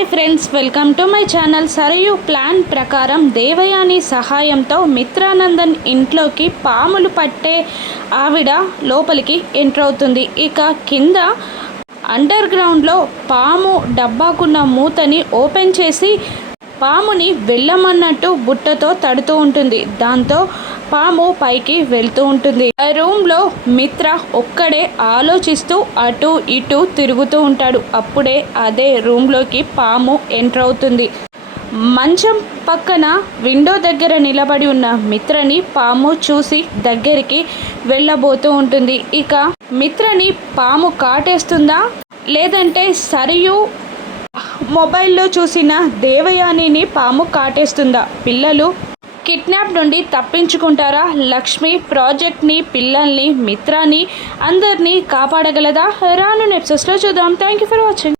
Hi friends, welcome to my channel. Sarayu plan ప్రకారం దేవయాని సహాయంతో మిత్రానందన్ ఇంట్లోకి పాములు పట్టే ఆవిడ లోపలికి ఎంటర్ అవుతుంది. ఇక కింద అండర్ గ్రౌండ్లో పాము డబ్బాకున్న మూతని ఓపెన్ చేసి పాముని వెళ్ళమన్నట్టు బుట్టతో తడుతూ ఉంటుంది. దాంతో పాము పైకి వెళ్తూ ఉంటుంది. ఆ రూమ్లో మిత్ర ఒక్కడే ఆలోచిస్తూ అటు ఇటు తిరుగుతూ ఉంటాడు. అప్పుడే అదే రూమ్లోకి పాము ఎంటర్ అవుతుంది. మంచం పక్కన విండో దగ్గర నిలబడి ఉన్న మిత్రని పాము చూసి దగ్గరికి వెళ్ళబోతూ ఉంటుంది. ఇక మిత్రని పాము కాటేస్తుందా లేదంటే సరియు మొబైల్లో చూసిన దేవయానిని పాము కాటేస్తుందా? పిల్లలు కిడ్నాప్ నుండి తప్పించుకుంటారా? లక్ష్మి ప్రాజెక్ట్ని, పిల్లల్ని, మిత్రాన్ని అందరినీ కాపాడగలదా? రానున్న ఎపిసోడ్స్లో చూద్దాం. Thank you for watching.